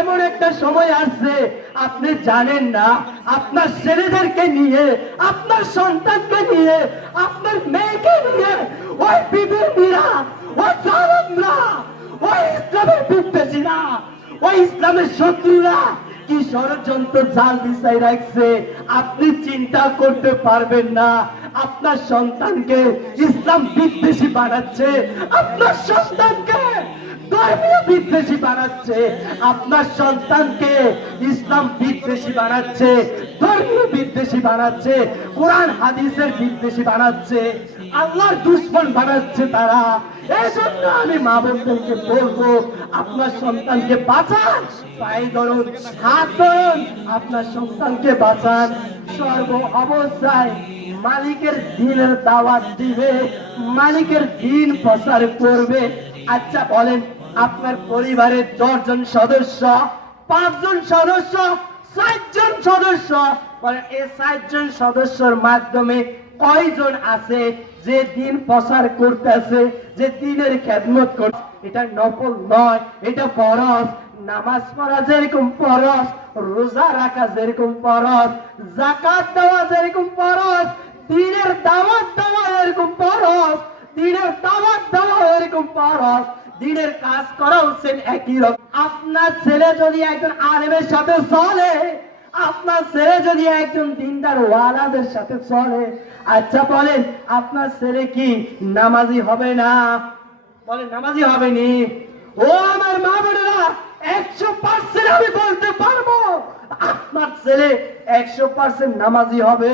এমন একটা সময় আসছে আপনি জানেন না, আপনার ছেলেদেরকে নিয়ে, আপনার সন্তানকে নিয়ে, আপনার মেয়েকে নিয়ে ওই বিধর্মীরা, ওই জালেমরা, ওই ইসলামের বিদ্বেষীরা, ওই ইসলামের শত্রুরা কি ষড়যন্ত্র জাল বিছাই রাখছে আপনি চিন্তা করতে পারবেন না। আপনার সন্তানকে ইসলাম বিদ্বেষী বানাচ্ছে, আপনার সন্তানকে ধর্মীয় বিদ্বেষী বানাচ্ছে, আপনার সন্তানকে ইসলাম বিদ্বেষী বানাচ্ছে, ধর্মীয় বিদ্বেষী বানাচ্ছে, কোরআন হাদিসের বিদ্বেষী বানাচ্ছে, আল্লাহর দুশমন বানাচ্ছে তারা। এই জন্য আমি মা বোনদেরকে বলবো, আপনার সন্তানকে বাঁচান, পায়ে ধরুন, হাত ধরুন, আপনার সন্তানকে বাঁচান। সর্ব অবস্থায় মালিকের দিনের দাওয়াত দিবে, মালিকের দিন প্রচার করবে। আচ্ছা বলেন, আপনার পরিবারের 10 জন সদস্য, 5 জন সদস্য, 60 জন সদস্য, বলেন এই 60 জন সদস্যর মাধ্যমে কয়জন আছে যে দিন প্রচার করতেছে, যে দিনের খেদমত করছে? এটা নফল নয়, এটা ফরজ। নামাজ পড়া যেরকম ফরজ, রোজা রাখা যেরকম ফরজ, যাকাত দেওয়া যেরকম ফরজ, দিনের দাওয়াত দেওয়া এরকম ফরজ, দিনের দাওয়াত দেওয়া এরকম ফরজ, দিনের কাজ করা হচ্ছে একই রকম। আপনার ছেলে যদি একজন আলেমের সাথে চলে, আপনার ছেলে যদি একজন দিনদার ওয়ালাদের সাথে চলে, আচ্ছা বলেন আপনার ছেলে কি নামাজি হবে না? বলেন নামাজি হবে নি? ও আমার মা বোনেরা, 100% আমি বলতে পারবো আপনার ছেলে 100% নামাজি হবে।